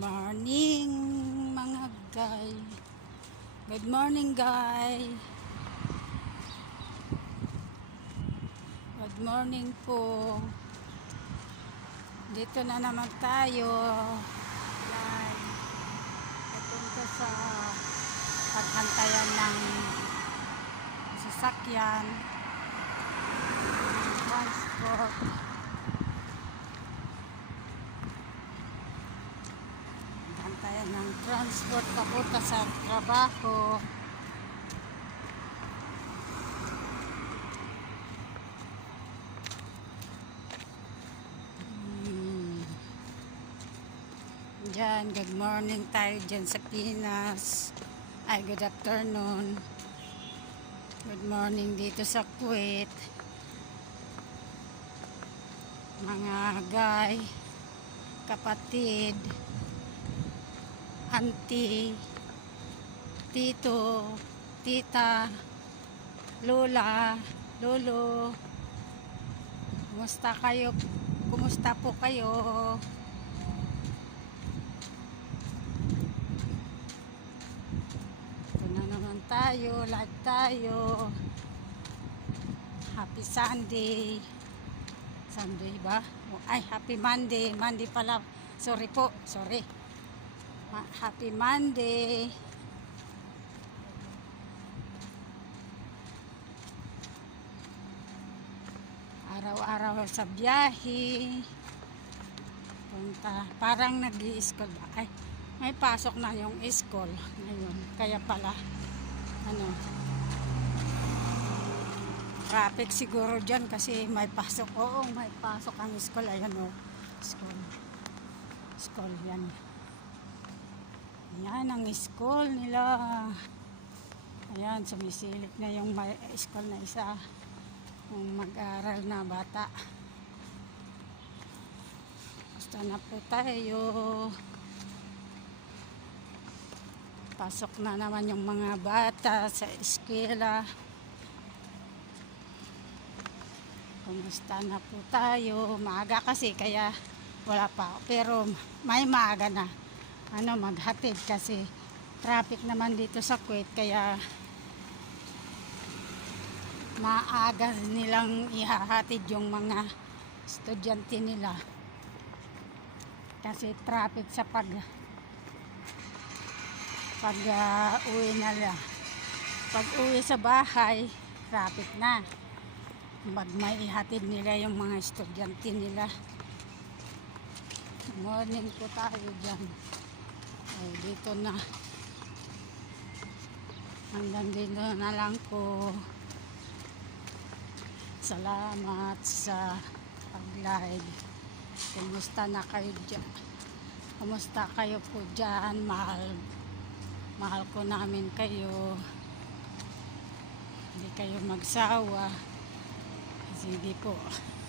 morning mga guy. Good morning guy. Good morning po. Dito na naman tayo. Papunta sa paghantayan ng sasakyan. Transport. Hantayan ng transport papunta sa trabaho. Diyan, good morning tayo dyan sa Pinas. Ay, good afternoon. Good morning dito sa Kuwait. Mga guy, kapatid, auntie, tito, tita, lola, lolo. Kumusta kayo? Kumusta po kayo? Ito na naman tayo, live tayo. Happy Sunday. Sunday ba? Ay, happy Monday. Monday pala. Sorry po, sorry. Happy Monday. Araw-araw sa biyahe. Punta. Parang nag-i-school ba? Ay, may pasok na yung school ngayon. Kaya pala, traffic siguro dyan kasi may pasok. Oo, may pasok ang school. Ayan o. School. School yan. Yan ang school nila. Ayan, sumisilip na yung may school na isa. Yung mag-aral na bata. Basta na po tayo. Pasok na naman yung mga bata sa eskwela. Kumusta na po tayo? Maaga kasi kaya wala pa. Pero may maaga na. Maghatid kasi traffic naman dito sa Kuwait kaya maaga nilang ihahatid yung mga estudyante nila. Kasi traffic sa uwi nila. Pag uwi sa bahay, traffic na. May ihatid nila yung mga estudyante nila. Morning po tayo dyan. Ay, dito na. Hanggang dito na lang po. Salamat sa pag-live. Kumusta na kayo dyan? Kumusta kayo po dyan? Mahal ko namin kayo. Hindi kayo magsawa. Sige po.